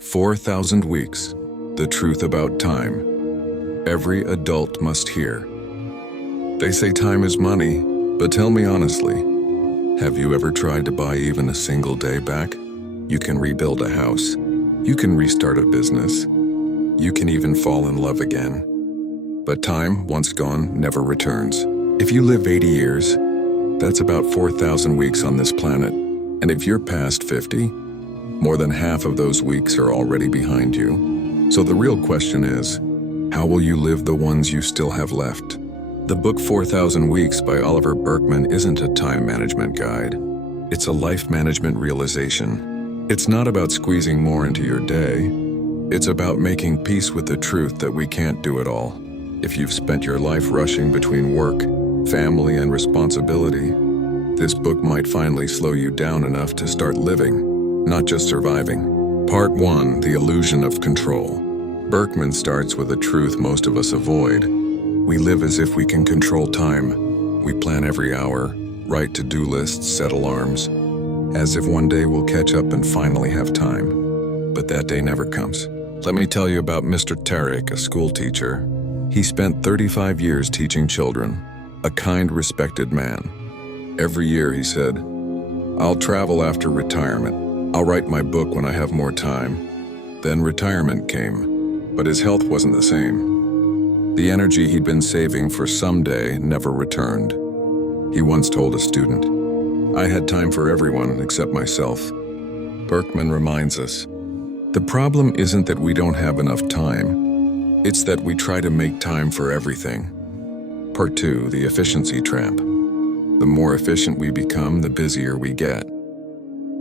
4,000 weeks, the truth about time. Every adult must hear. They say time is money, but tell me honestly, have you ever tried to buy even a single day back? You can rebuild a house. You can restart a business. You can even fall in love again. But time, once gone, never returns. If you live 80 years, that's about 4,000 weeks on this planet. And if you're past 50, more than half of those weeks are already behind you. So the real question is, how will you live the ones you still have left? The book 4,000 Weeks by Oliver Burkeman isn't a time management guide. It's a life management realization. It's not about squeezing more into your day. It's about making peace with the truth that we can't do it all. If you've spent your life rushing between work, family, and responsibility, this book might finally slow you down enough to start living, not just surviving. Part 1, The Illusion of Control. Burkeman starts with a truth most of us avoid. We live as if we can control time. We plan every hour, write to-do lists, set alarms, as if one day we'll catch up and finally have time. But that day never comes. Let me tell you about Mr. Tarek, a school teacher. He spent 35 years teaching children, a kind, respected man. Every year he said, "I'll travel after retirement. I'll write my book when I have more time." Then retirement came, but his health wasn't the same. The energy he'd been saving for someday never returned. He once told a student, "I had time for everyone except myself." Burkeman reminds us, the problem isn't that we don't have enough time. It's that we try to make time for everything. Part 2, The Efficiency Trap. The more efficient we become, the busier we get.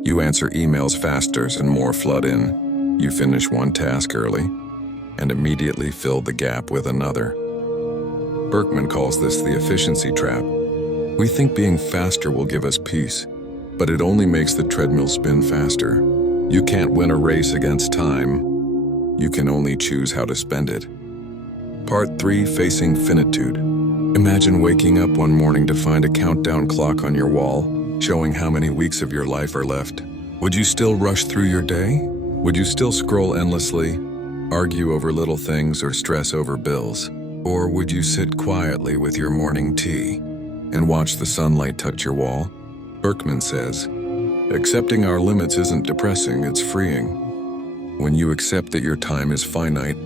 You answer emails faster and more flood in. You finish one task early and immediately fill the gap with another. Burkeman calls this the efficiency trap. We think being faster will give us peace, but it only makes the treadmill spin faster. You can't win a race against time. You can only choose how to spend it. Part 3, Facing Finitude. Imagine waking up one morning to find a countdown clock on your wall, showing how many weeks of your life are left. Would you still rush through your day? Would you still scroll endlessly, argue over little things, or stress over bills? Or would you sit quietly with your morning tea and watch the sunlight touch your wall? Burkeman says, accepting our limits isn't depressing, it's freeing. When you accept that your time is finite,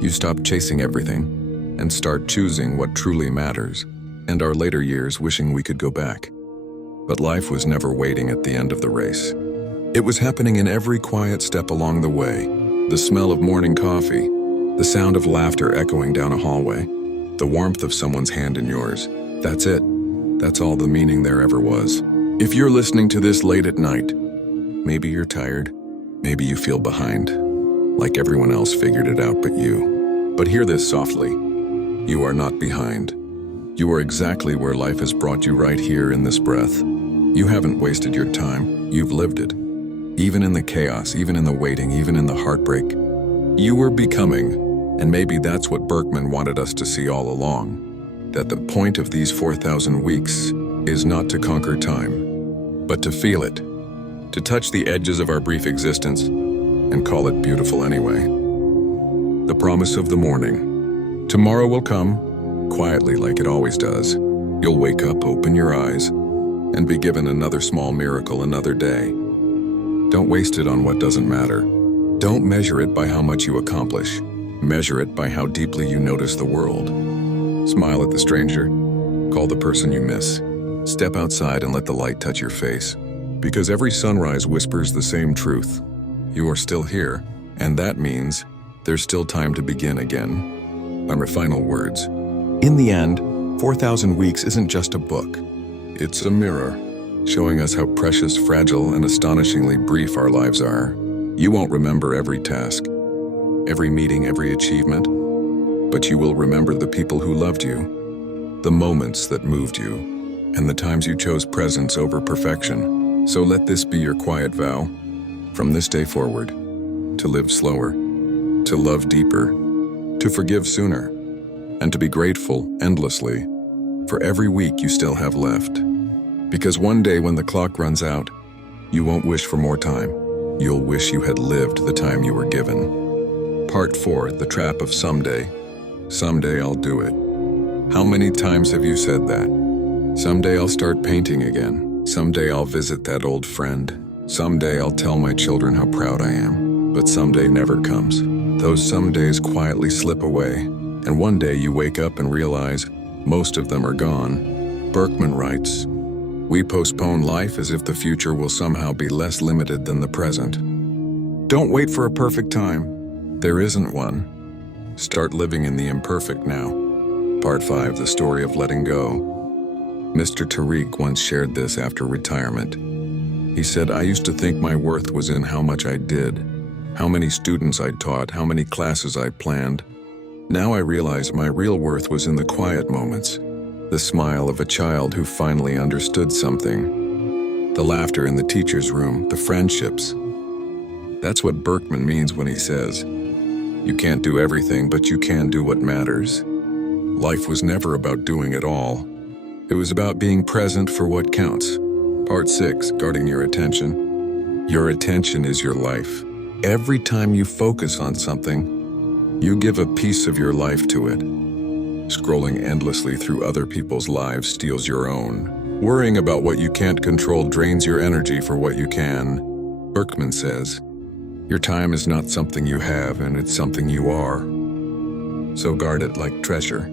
you stop chasing everything and start choosing what truly matters, and our later years wishing we could go back. But life was never waiting at the end of the race. It was happening in every quiet step along the way. The smell of morning coffee, the sound of laughter echoing down a hallway, the warmth of someone's hand in yours. That's it. That's all the meaning there ever was. If you're listening to this late at night, maybe you're tired, maybe you feel behind, like everyone else figured it out but you. But hear this softly. You are not behind. You are exactly where life has brought you, right here in this breath. You haven't wasted your time, you've lived it. Even in the chaos, even in the waiting, even in the heartbreak, you were becoming. And maybe that's what Burkeman wanted us to see all along, that the point of these 4,000 weeks is not to conquer time, but to feel it, to touch the edges of our brief existence and call it beautiful anyway. The promise of the morning. Tomorrow will come, quietly like it always does. You'll wake up, open your eyes, and be given another small miracle, another day. Don't waste it on what doesn't matter. Don't measure it by how much you accomplish. Measure it by how deeply you notice the world. Smile at the stranger. Call the person you miss. Step outside and let the light touch your face. Because every sunrise whispers the same truth. You are still here, and that means there's still time to begin again. My final words. In the end, 4,000 Weeks isn't just a book. It's a mirror, showing us how precious, fragile, and astonishingly brief our lives are. You won't remember every task, every meeting, every achievement, but you will remember the people who loved you, the moments that moved you, and the times you chose presence over perfection. So let this be your quiet vow, from this day forward, to live slower, to love deeper, to forgive sooner, and to be grateful endlessly for every week you still have left. Because one day when the clock runs out, you won't wish for more time. you'll wish you had lived the time you were given. Part 4, The Trap of Someday. Someday I'll do it. How many times have you said that? Someday I'll start painting again. Someday I'll visit that old friend. Someday I'll tell my children how proud I am. But someday never comes. Those somedays quietly slip away, and one day you wake up and realize most of them are gone. Burkeman writes, "We postpone life as if the future will somehow be less limited than the present. Don't wait for a perfect time. There isn't one. Start living in the imperfect now." Part 5, The Story of Letting Go. Mr. Tariq once shared this after retirement. He said, "I used to think my worth was in how much I did, how many students I taught, how many classes I planned. Now I realize my real worth was in the quiet moments, the smile of a child who finally understood something, the laughter in the teacher's room, the friendships." That's what Burkeman means when he says, "You can't do everything, but you can do what matters." Life was never about doing it all. It was about being present for what counts. Part 6, Guarding Your Attention. Your attention is your life. Every time you focus on something, you give a piece of your life to it. Scrolling endlessly through other people's lives steals your own. Worrying about what you can't control drains your energy for what you can. Burkeman says, "Your time is not something you have, and it's something you are. So guard it like treasure.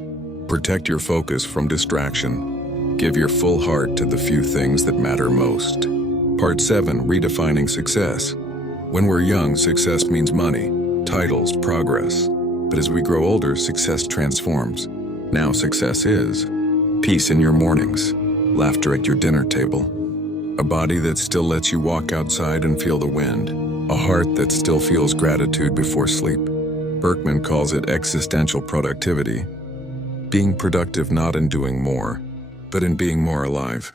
Protect your focus from distraction. Give your full heart to the few things that matter most." Part 7, Redefining Success. When we're young, success means money, titles, progress. But as we grow older, success transforms. Now success is peace in your mornings, laughter at your dinner table, a body that still lets you walk outside and feel the wind, a heart that still feels gratitude before sleep. Burkeman calls it existential productivity, being productive not in doing more, but in being more alive.